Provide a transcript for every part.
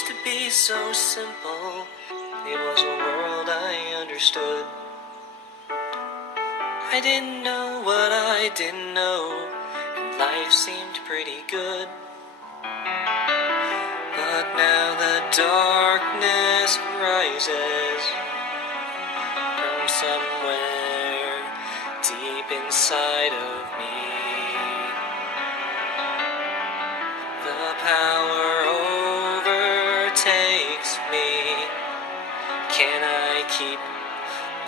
used to be so simple. It was a world I understood. I didn't know what I didn't know, and life seemed pretty good. But now the darkness rises from somewhere deep inside of me.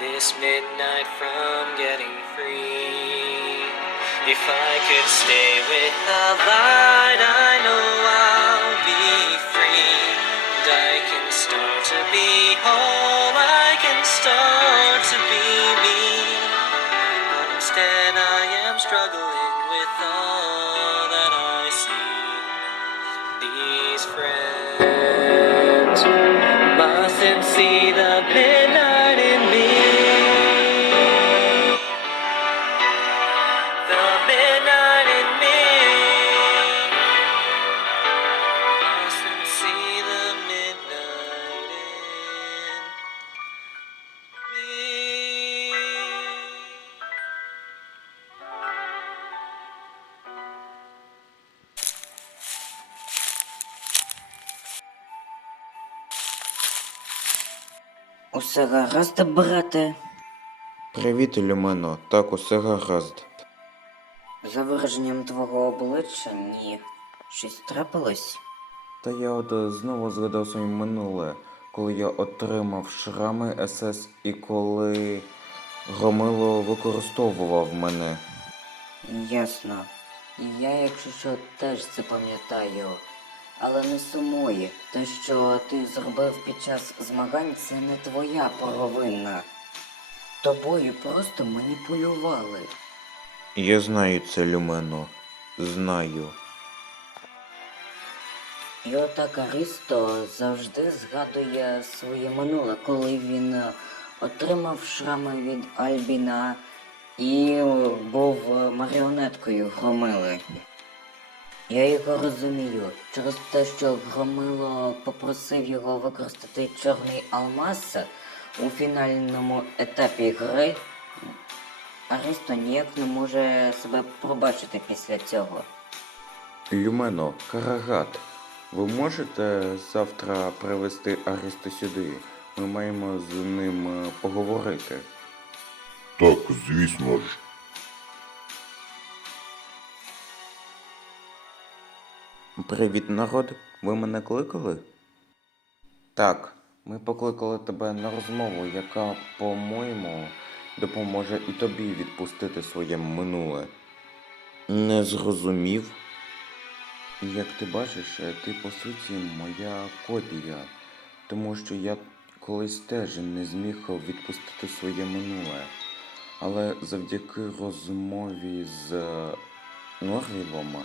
This midnight from getting free? If I could stay with the light, I know I'll be free. And I can start to be whole, I can start to be me. But instead, I am struggling with all that I see. These friends mustn't see the Усе гаразд, брате. Привіт, Ілюмено. Так, усе гаразд. За вираженням твого обличчя ні. Щось трапилось? Та я от знову згадав своє минуле, коли я отримав шрами СС і коли Громило використовував мене. Ясно. Я, якщо що, теж це пам'ятаю. Але не сумуй. Те, що ти зробив під час змагань, це не твоя провина. Тобою просто маніпулювали. Я знаю це, Люмено. Знаю. І отак Арісто завжди згадує своє минуле, коли він е, отримав шрами від Альбіна і був е, маріонеткою Громили. Я його розумію. Через те, що Громило попросив його використати чорний алмаз у фінальному етапі гри, Арісто ніяк не може себе пробачити після цього. Люмено, Карагат, ви можете завтра привезти Арісту сюди? Ми маємо з ним е, поговорити. Так, звісно ж. Привіт, народ. Ви мене кликали? Так, ми покликали тебе на розмову, яка, по-моєму, допоможе і тобі відпустити своє минуле. Не зрозумів. Як ти бачиш, ти по суті моя копія, тому що я колись теж не зміг відпустити своє минуле. Але завдяки розмові з е, Норвілом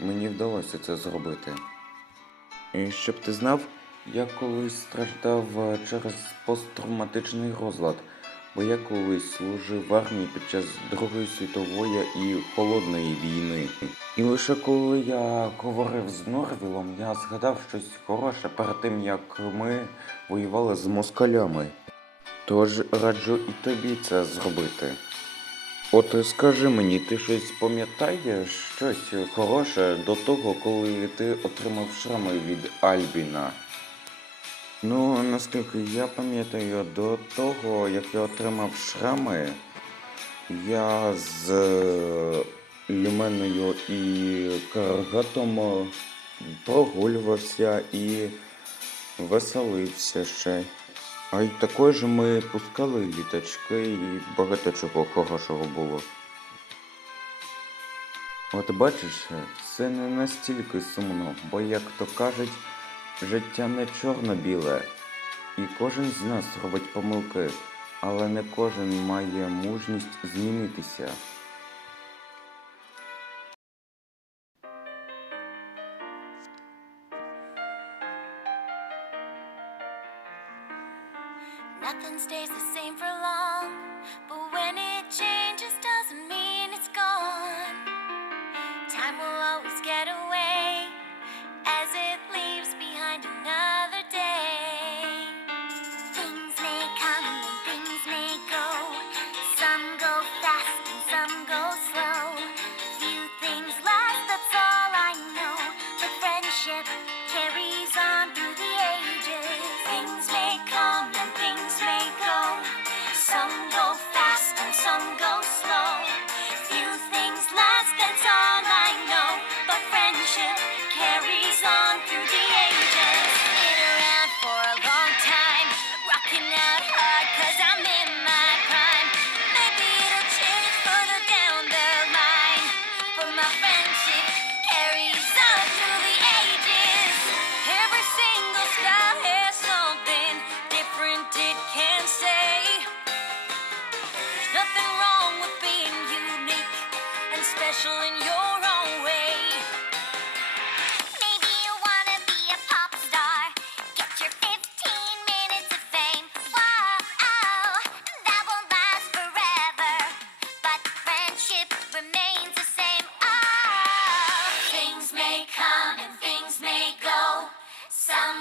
Мені вдалося це зробити. І щоб ти знав, я колись страждав е, через посттравматичний розлад, бо я колись служив в армії під час Другої світової і холодної війни. І лише коли я говорив з Норвілом, я згадав щось хороше перед тим, як ми воювали з москалями. Тож раджу і тобі це зробити. От скажи мені, ти щось пам'ятаєш щось хороше до того, коли ти отримав шрами від Альбіна? Ну, наскільки я пам'ятаю, до того, як я отримав шрами, я з е, Люменою і Каргатом е, прогулювався і веселився ще. А й також ми пускали літачки і багато чого хорошого було. От бачиш, все не настільки сумно, бо, як то кажуть, життя не чорно-біле, і кожен з нас робить помилки, але не кожен має мужність змінитися. Nothing stays the same for long, but when it changes, doesn't mean it's gone.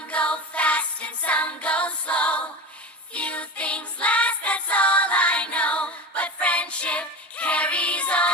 go fast and some go slow. Few things last, that's all I know. But friendship carries on.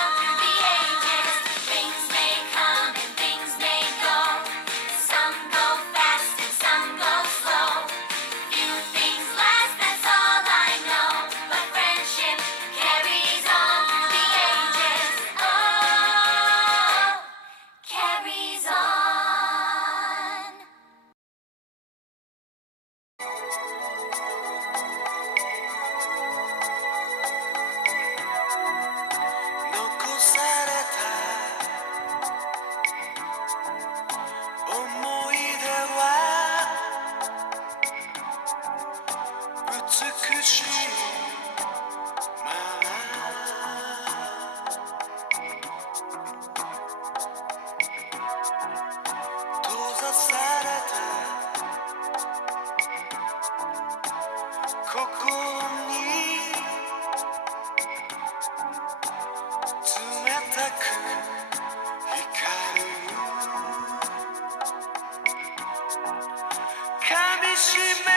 she made